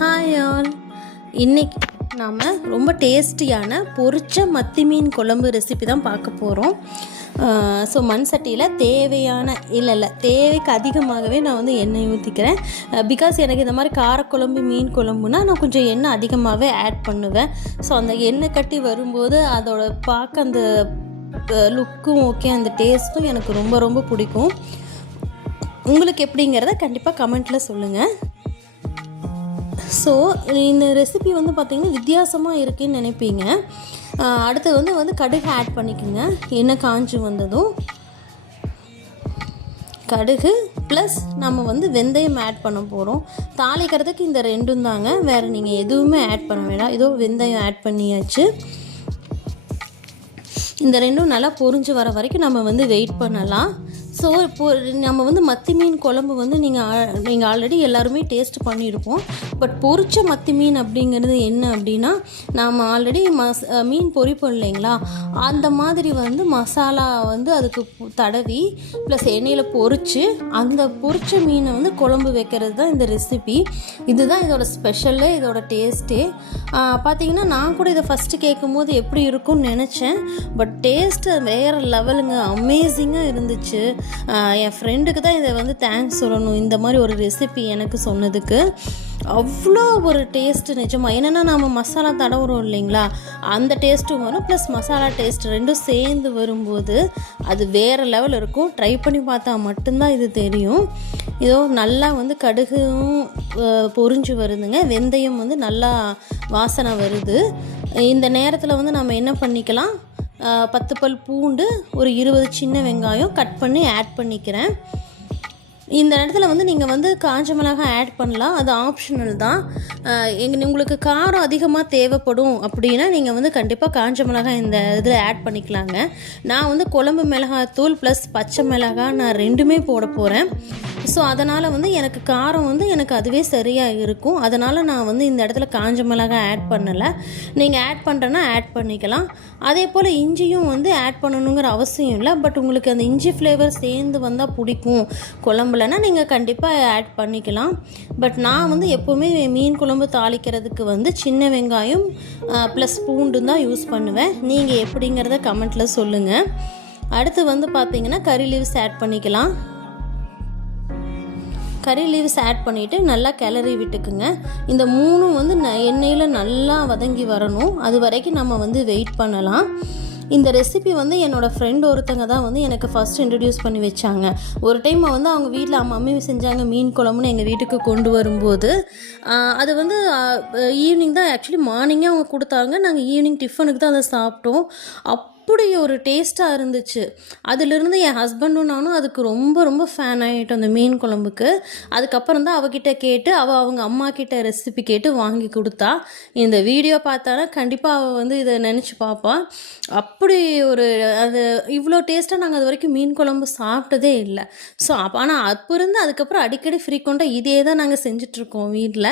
Hi all. இன்றைக்கி நாம் ரொம்ப டேஸ்டியான பொரிச்ச மத்தி மீன் குழம்பு ரெசிபி தான் பார்க்க போகிறோம். ஸோ மண் சட்டியில் தேவைக்கு அதிகமாகவே நான் வந்து எண்ணெய் ஊற்றிக்கிறேன். பிகாஸ் எனக்கு இந்த மாதிரி காரக்குழம்பு மீன் குழம்புனா நான் கொஞ்சம் எண்ணெய் அதிகமாகவே ஆட் பண்ணுவேன். ஸோ அந்த எண்ணெய் கட்டி வரும்போது அதோட பார்க்க அந்த லுக்கும் ஓகே, அந்த டேஸ்ட்டும் எனக்கு ரொம்ப ரொம்ப பிடிக்கும். உங்களுக்கு எப்படிங்கிறத கண்டிப்பாக கமெண்ட்டில் சொல்லுங்கள். ஸோ இந்த ரெசிபி வந்து பார்த்திங்கன்னா வித்தியாசமாக இருக்குதுன்னு நினைப்பீங்க. அடுத்து வந்து கடுகு ஆட் பண்ணிக்கோங்க. எண்ணெய் காஞ்சி வந்ததும் கடுகு ப்ளஸ் நம்ம வந்து வெந்தயம் ஆட் பண்ண போகிறோம். தாளிக்கிறதுக்கு இந்த ரெண்டும் தாங்க, வேறு நீங்கள் எதுவுமே ஆட் பண்ண வேண்டாம். ஏதோ வெந்தயம் ஆட் பண்ணியாச்சு. இந்த ரெண்டும் நல்லா பொரிஞ்சு வர வரைக்கும் நம்ம வந்து வெயிட் பண்ணலாம். ஸோ இப்போது நம்ம வந்து மத்தி மீன் குழம்பு வந்து நீங்கள் ஆல்ரெடி எல்லாருமே டேஸ்ட் பண்ணியிருப்போம். பட் பொரிச்ச மத்தி மீன் அப்படிங்கிறது என்ன அப்படின்னா, நாம் ஆல்ரெடி மீன் பொரிப்போம் இல்லைங்களா, அந்த மாதிரி வந்து மசாலா வந்து அதுக்கு தடவி ப்ளஸ் எண்ணெயில் பொரித்து அந்த பொரிச்ச மீனை வந்து குழம்பு வைக்கிறது தான் இந்த ரெசிபி. இதுதான் இதோட ஸ்பெஷலு, இதோட டேஸ்ட்டே. பார்த்தீங்கன்னா நான் கூட இதை ஃபஸ்ட்டு கேட்கும் போது எப்படி இருக்கும்னு நினச்சேன். பட் டேஸ்ட்டு வேறு லெவலுங்க, அமேசிங்காக இருந்துச்சு. என் ஃப்ரெண்டுக்கு தான் இதை வந்து தேங்க்ஸ் சொல்லணும், இந்த மாதிரி ஒரு ரெசிபி எனக்கு சொன்னதுக்கு. அவ்வளோ ஒரு டேஸ்ட்டு நிஜமாக. என்னென்னா நம்ம மசாலா தடவுறோம் இல்லைங்களா, அந்த டேஸ்ட்டும் வரும் ப்ளஸ் மசாலா டேஸ்ட் ரெண்டும் சேர்ந்து வரும்போது அது வேறு லெவல் இருக்கும். ட்ரை பண்ணி பார்த்தா மட்டும்தான் இது தெரியும். இதோ நல்லா வந்து கடுகும் பொரிஞ்சு வருதுங்க, வெந்தயம் வந்து நல்லா வாசனை வருது. இந்த நேரத்தில் வந்து நம்ம என்ன பண்ணிக்கலாம், 10 பல் பூண்டு, ஒரு 20 சின்ன வெங்காயம் கட் பண்ணி ஆட் பண்ணிக்கிறேன். இந்த இடத்துல வந்து நீங்கள் வந்து காஞ்ச மிளகாய் ஆட் பண்ணலாம், அது ஆப்ஷனல் தான். உங்களுக்கு காரம் அதிகமாக தேவைப்படும் அப்படின்னா நீங்கள் வந்து கண்டிப்பாக காஞ்ச மிளகாய் இந்த இதில் ஆட் பண்ணிக்கலாங்க. நான் வந்து குழம்பு மிளகாய் தூள் ப்ளஸ் பச்சை மிளகாய் நான் ரெண்டுமே போட போகிறேன். ஸோ அதனால் வந்து எனக்கு காரம் வந்து எனக்கு அதுவே சரியாக இருக்கும். அதனால் நான் வந்து இந்த இடத்துல காஞ்ச மிளகாய் ஆட் பண்ணலை. நீங்கள் ஆட் பண்ணுறேன்னா ஆட் பண்ணிக்கலாம். அதே போல் இஞ்சியும் வந்து ஆட் பண்ணணுங்கிற அவசியம் இல்லை. பட் உங்களுக்கு அந்த இஞ்சி ஃப்ளேவர் சேர்ந்து வந்தால் பிடிக்கும் குழம்புலன்னா நீங்கள் கண்டிப்பாக ஆட் பண்ணிக்கலாம். பட் நான் வந்து எப்போவுமே மீன் குழம்பு தாளிக்கிறதுக்கு வந்து சின்ன வெங்காயம் ப்ளஸ் பூண்டு தான் யூஸ் பண்ணுவேன். நீங்கள் எப்படிங்கிறத கமெண்ட்டில் சொல்லுங்கள். அடுத்து வந்து பார்த்திங்கன்னா கறி லீவ்ஸ் ஆட் பண்ணிக்கலாம். கறி லீவ்ஸ் ஆட் பண்ணிவிட்டு நல்லா கிளறி விட்டுக்குங்க. இந்த மூணும் வந்து எண்ணெயில் நல்லா வதங்கி வரணும், அது வரைக்கும் நம்ம வந்து வெயிட் பண்ணலாம். இந்த ரெசிபி வந்து என்னோடய ஃப்ரெண்ட் ஒருத்தங்க தான் வந்து எனக்கு ஃபஸ்ட் இன்ட்ரடியூஸ் பண்ணி வச்சாங்க. ஒரு டைம் வந்து அவங்க வீட்டில் மம்மி செஞ்சாங்க மீன் குழம்புன்னு எங்கள் வீட்டுக்கு கொண்டு வரும்போது, அது வந்து ஈவினிங் தான், ஆக்சுவலி மார்னிங்கே அவங்க கொடுத்தாங்க. நாங்கள் ஈவினிங் டிஃபனுக்கு தான் அதை சாப்பிட்டோம். அப்படி ஒரு டேஸ்ட்டாக இருந்துச்சு. அதிலிருந்து என் ஹஸ்பண்டும் நானும் அதுக்கு ரொம்ப ரொம்ப ஃபேன் ஆகிட்டோம் அந்த மீன் குழம்புக்கு. அதுக்கப்புறம் தான் அவகிட்ட கேட்டு அவங்க அம்மா கிட்ட ரெசிபி கேட்டு வாங்கி கொடுத்தா. இந்த வீடியோ பார்த்தானா கண்டிப்பாக அவள் வந்து இதை நினச்சி பார்ப்பாள். அப்படி ஒரு அது இவ்வளோ டேஸ்ட்டாக நாங்கள் அது வரைக்கும் மீன் குழம்பு சாப்பிட்டதே இல்லை. ஸோ ஆனால் அப்போ இருந்து அதுக்கப்புறம் அடிக்கடி ஃப்ரீக்வெண்ட்டாக இதே தான் நாங்கள் செஞ்சிட்ருக்கோம் வீட்டில்.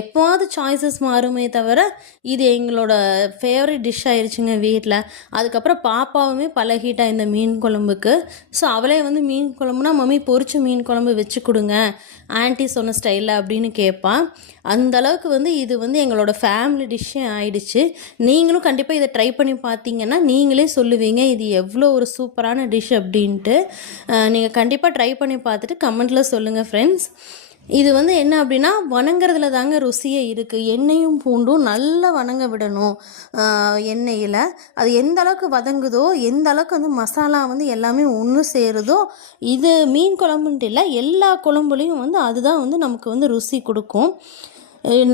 எப்போவாவது சாய்ஸஸ் மாறுமே தவிர இது எங்களோட ஃபேவரட் டிஷ் ஆயிடுச்சுங்க வீட்டில். அதுக்கப்புறம் பாப்பாவுமே பழகிட்டா இந்த மீன் குழம்புக்கு. ஸோ அவளே வந்து மீன் குழம்புனா மம்மி பொரிச்ச மீன் குழம்பு வச்சு கொடுங்க ஆன்ட்டி சொன்ன ஸ்டைலில் அப்படின்னு கேட்பான். அந்தளவுக்கு வந்து இது வந்து எங்களோட ஃபேமிலி டிஷ்ஷே ஆயிடுச்சு. நீங்களும் கண்டிப்பாக இதை ட்ரை பண்ணி பார்த்தீங்கன்னா நீங்களே சொல்லுவீங்க இது எவ்வளோ ஒரு சூப்பரான டிஷ் அப்படின்ட்டு. நீங்கள் கண்டிப்பாக ட்ரை பண்ணி பார்த்துட்டு கமெண்ட்டில் சொல்லுங்கள் ஃப்ரெண்ட்ஸ். இது வந்து என்ன அப்படின்னா வணங்குறதுல தாங்க ருசியே இருக்குது. எண்ணெயும் பூண்டும் நல்லா வணங்க விடணும் எண்ணெயில். அது எந்த அளவுக்கு வதங்குதோ, எந்த அளவுக்கு வந்து மசாலா வந்து எல்லாமே ஒன்று சேருதோ, இது மீன் குழம்புன்ட்டு இல்லை, எல்லா குழம்புலையும் வந்து அதுதான் வந்து நமக்கு வந்து ருசி கொடுக்கும்.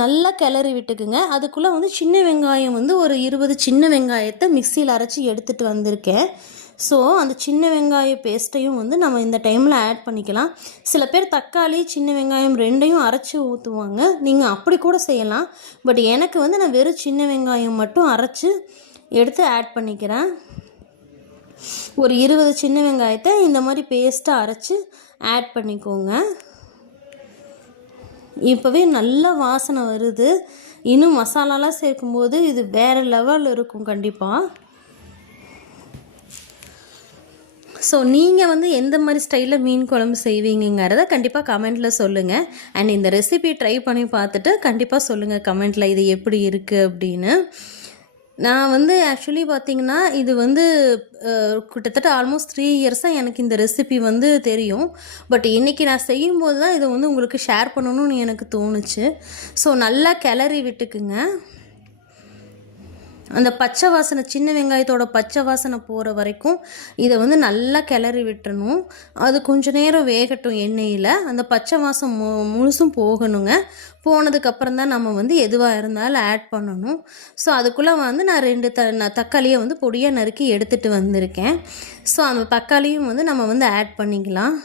நல்லா கிளறி விட்டுக்குங்க. அதுக்குள்ளே வந்து சின்ன வெங்காயம் வந்து ஒரு 20 சின்ன வெங்காயத்தை மிக்சியில் அரைச்சி எடுத்துகிட்டு வந்திருக்கேன். ஸோ அந்த சின்ன வெங்காய பேஸ்ட்டையும் வந்து நம்ம இந்த டைமில் ஆட் பண்ணிக்கலாம். சில பேர் தக்காளி சின்ன வெங்காயம் ரெண்டையும் அரைச்சி ஊற்றுவாங்க, நீங்கள் அப்படி கூட செய்யலாம். பட் எனக்கு வந்து நான் வெறும் சின்ன வெங்காயம் மட்டும் அரைச்சி எடுத்து ஆட் பண்ணிக்கிறேன். ஒரு 20 சின்ன வெங்காயத்தை இந்த மாதிரி பேஸ்ட்டாக அரைச்சி ஆட் பண்ணிக்கோங்க. இப்போவே நல்ல வாசனை வருது. இன்னும் மசாலாலாம் சேர்க்கும்போது இது வேறு லெவல் இருக்கும் கண்டிப்பாக. ஸோ நீங்கள் வந்து எந்த மாதிரி ஸ்டைலில் மீன் குழம்பு செய்வீங்கிறத கண்டிப்பாக கமெண்ட்டில் சொல்லுங்கள். அண்ட் இந்த ரெசிபி ட்ரை பண்ணி பார்த்துட்டு கண்டிப்பாக சொல்லுங்கள் கமெண்ட்டில் இது எப்படி இருக்குது அப்படின்னு. நான் வந்து ஆக்சுவலி பார்த்திங்கன்னா இது வந்து கிட்டத்தட்ட ஆல்மோஸ்ட் 3 இயர்ஸாக எனக்கு இந்த ரெசிபி வந்து தெரியும். பட் இன்றைக்கி நான் செய்யும்போது தான் இதை வந்து உங்களுக்கு ஷேர் பண்ணணும்னு எனக்கு தோணுச்சு. ஸோ நல்லா கிளறி விட்டுக்குங்க. அந்த பச்சை வாசனை, சின்ன வெங்காயத்தோட பச்சை வாசனை போகிற வரைக்கும் இதை வந்து நல்லா கிளறி விட்டுறணும். அது கொஞ்சம் நேரம் வேகட்டும் எண்ணெயில். அந்த பச்சை வாசம் முழுசும் போகணுங்க. போனதுக்கப்புறம் தான் நம்ம வந்து எதுவாக இருந்தாலும் ஆட் பண்ணணும். ஸோ அதுக்குள்ளே வந்து நான் 2 தக்காளியை வந்து பொடியாக நறுக்கி எடுத்துகிட்டு வந்திருக்கேன். ஸோ அந்த தக்காளியும் வந்து நம்ம வந்து ஆட் பண்ணிக்கலாம்.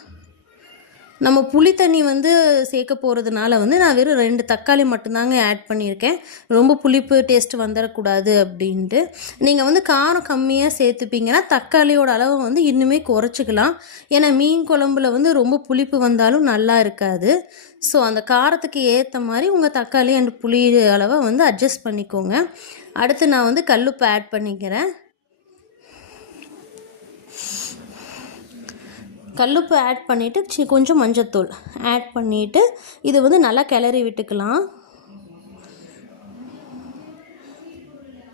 நம்ம புளி தண்ணி வந்து சேர்க்க போகிறதுனால வந்து நான் வெறும் 2 தக்காளி மட்டும்தாங்க ஆட் பண்ணியிருக்கேன். ரொம்ப புளிப்பு டேஸ்ட்டு வந்துடக்கூடாது அப்படின்ட்டு. நீங்கள் வந்து காரம் கம்மியாக சேர்த்துப்பீங்கன்னா தக்காளியோட அளவை வந்து இன்னுமே குறைச்சிக்கலாம். ஏன்னா மீன் குழம்புல வந்து ரொம்ப புளிப்பு வந்தாலும் நல்லா இருக்காது. ஸோ அந்த காரத்துக்கு ஏற்ற மாதிரி உங்கள் தக்காளி அண்ட் புளி அளவை வந்து அட்ஜஸ்ட் பண்ணிக்கோங்க. அடுத்து நான் வந்து கல்லுப்பு ஆட் பண்ணிக்கிறேன். கல்லுப்பு ஆட் பண்ணிவிட்டு கொஞ்சம் மஞ்சத்தூள் ஆட் பண்ணிவிட்டு இது வந்து நல்லா கிளறி விட்டுக்கலாம்.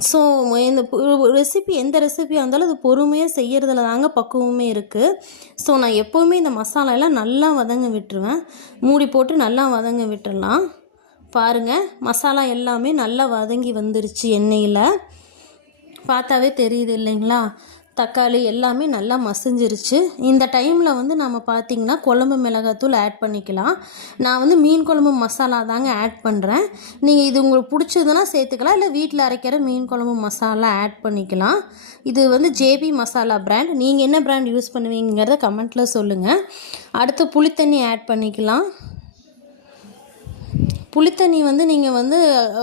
ஸோ இந்த ரெசிபி எந்த ரெசிபியாக இருந்தாலும் அது பொறுமையாக செய்கிறதுல தாங்க பக்குவமே இருக்குது. ஸோ நான் எப்போவுமே இந்த மசாலாலாம் நல்லா வதங்க விட்டுருவேன். மூடி போட்டு நல்லா வதங்க விட்டுடலாம். பாருங்கள், மசாலா எல்லாமே நல்லா வதங்கி வந்துருச்சு எண்ணெயில். பார்த்தாவே தெரியுது இல்லைங்களா? தக்காளி எல்லாமே நல்லா மசிஞ்சிருச்சு. இந்த டைமில் வந்து நம்ம பார்த்திங்கன்னா குழம்பு மிளகாத்தூள் ஆட் பண்ணிக்கலாம். நான் வந்து மீன் குழம்பு மசாலா தாங்க ஆட் பண்ணுறேன். நீங்கள் இது உங்களுக்கு பிடிச்சதுன்னா சேர்த்துக்கலாம், இல்லை வீட்டில் அரைக்கிற மீன் குழம்பு மசாலா ஆட் பண்ணிக்கலாம். இது வந்து ஜேபி மசாலா பிராண்ட். நீங்கள் என்ன பிராண்ட் யூஸ் பண்ணுவீங்கிறத கமெண்ட்டில் சொல்லுங்கள். அடுத்து புளித்தண்ணி ஆட் பண்ணிக்கலாம். புளித்தண்ணி வந்து நீங்கள் வந்து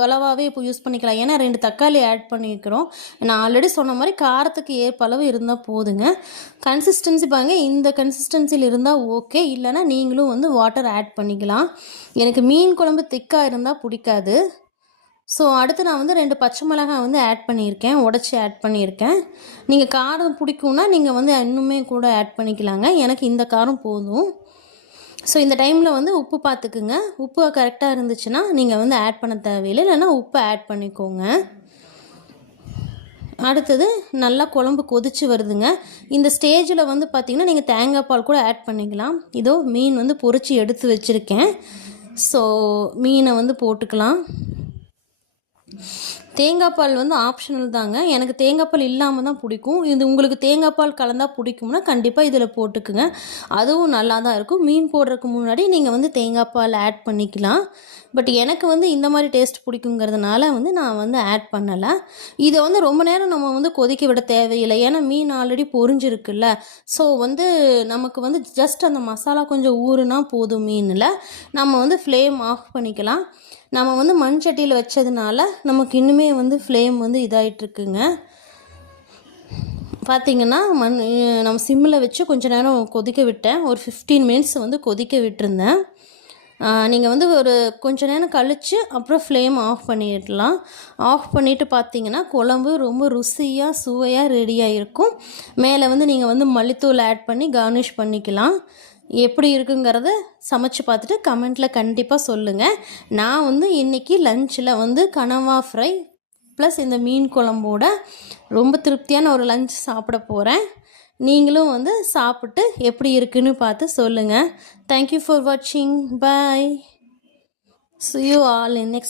அளவாகவே இப்போ யூஸ் பண்ணிக்கலாம். ஏன்னா 2 தக்காளி ஆட் பண்ணியிருக்கிறோம். நான் ஆல்ரெடி சொன்ன மாதிரி காரத்துக்கு ஏற்பளவு இருந்தால் போதுங்க. கன்சிஸ்டன்சி பாருங்க, இந்த கன்சிஸ்டன்சியில் இருந்தால் ஓகே. இல்லைனா நீங்களும் வந்து வாட்டர் ஆட் பண்ணிக்கலாம். எனக்கு மீன் குழம்பு திக்காக இருந்தால் பிடிக்காது. ஸோ அடுத்து நான் வந்து 2 பச்சை மிளகாய் வந்து ஆட் பண்ணியிருக்கேன், உடச்சி ஆட் பண்ணியிருக்கேன். நீங்கள் காரம் பிடிக்கும்னா நீங்கள் வந்து இன்னுமே கூட ஆட் பண்ணிக்கலாங்க. எனக்கு இந்த காரம் போதும். ஸோ இந்த டைமில் வந்து உப்பு பார்த்துக்குங்க. உப்பு கரெக்டாக இருந்துச்சுன்னா நீங்கள் வந்து ஆட் பண்ண தேவையில்லை, இல்லைன்னா உப்பு ஆட் பண்ணிக்கோங்க. அடுத்தது நல்லா குழம்பு கொதிச்சு வருதுங்க. இந்த ஸ்டேஜில் வந்து பார்த்திங்கன்னா நீங்கள் தேங்காய் பால் கூட ஆட் பண்ணிக்கலாம். இதோ மீன் வந்து பொரிச்சு எடுத்து வச்சுருக்கேன். ஸோ மீனை வந்து போட்டுக்கலாம். தேங்காய் பால் வந்து ஆப்ஷனல் தாங்க. எனக்கு தேங்காய் பால் இல்லாமல் தான் பிடிக்கும். இது உங்களுக்கு தேங்காய் பால் கலந்தால் பிடிக்கும்னா கண்டிப்பாக இதில் போட்டுக்குங்க. அதுவும் நல்லா தான் இருக்கும். மீன் போடுறதுக்கு முன்னாடி நீங்கள் வந்து தேங்காய் பால் ஆட் பண்ணிக்கலாம். பட் எனக்கு வந்து இந்த மாதிரி டேஸ்ட் பிடிக்குங்கிறதுனால வந்து நான் வந்து ஆட் பண்ணலை. இதை வந்து ரொம்ப நேரம் நம்ம வந்து கொதிக்க விட தேவையில்லை. ஏன்னா மீன் ஆல்ரெடி பொரிஞ்சிருக்குல்ல. ஸோ வந்து நமக்கு வந்து ஜஸ்ட் அந்த மசாலா கொஞ்சம் ஊறுனா போதும். மீனில் நம்ம வந்து ஃப்ளேம் ஆஃப் பண்ணிக்கலாம். நம்ம வந்து மண் சட்டியில் வச்சதுனால நமக்கு இன்னுமே வந்து ஃப்ளேம் வந்து இதாகிட்டுருக்குங்க. பார்த்திங்கன்னா நம்ம சிம்மில் வச்சு கொஞ்சம் நேரம் கொதிக்க விட்டேன். ஒரு 15 மினிட்ஸ் வந்து கொதிக்க விட்டுருந்தேன். நீங்கள் வந்து ஒரு கொஞ்ச நேரம் கழித்து அப்புறம் ஃப்ளேம் ஆஃப் பண்ணிடலாம். ஆஃப் பண்ணிவிட்டு பார்த்திங்கன்னா குழம்பு ரொம்ப ருசியாக சுவையாக ரெடியாக இருக்கும். மேலே வந்து நீங்கள் வந்து மல்லித்தூள் ஆட் பண்ணி கார்னிஷ் பண்ணிக்கலாம். எப்படி இருக்குங்கிறத சமைச்சு பார்த்துட்டு கமெண்ட்டில் கண்டிப்பாக சொல்லுங்கள். நான் வந்து இன்றைக்கி லஞ்சில் வந்து கனவா ஃப்ரை ப்ளஸ் இந்த மீன் குழம்போட ரொம்ப திருப்தியான ஒரு லஞ்ச் சாப்பிட போகிறேன். நீங்களும் வந்து சாப்பிட்டு எப்படி இருக்குன்னு பார்த்து சொல்லுங்கள். தேங்க்யூ ஃபார் வாட்சிங். பாய். See you all in next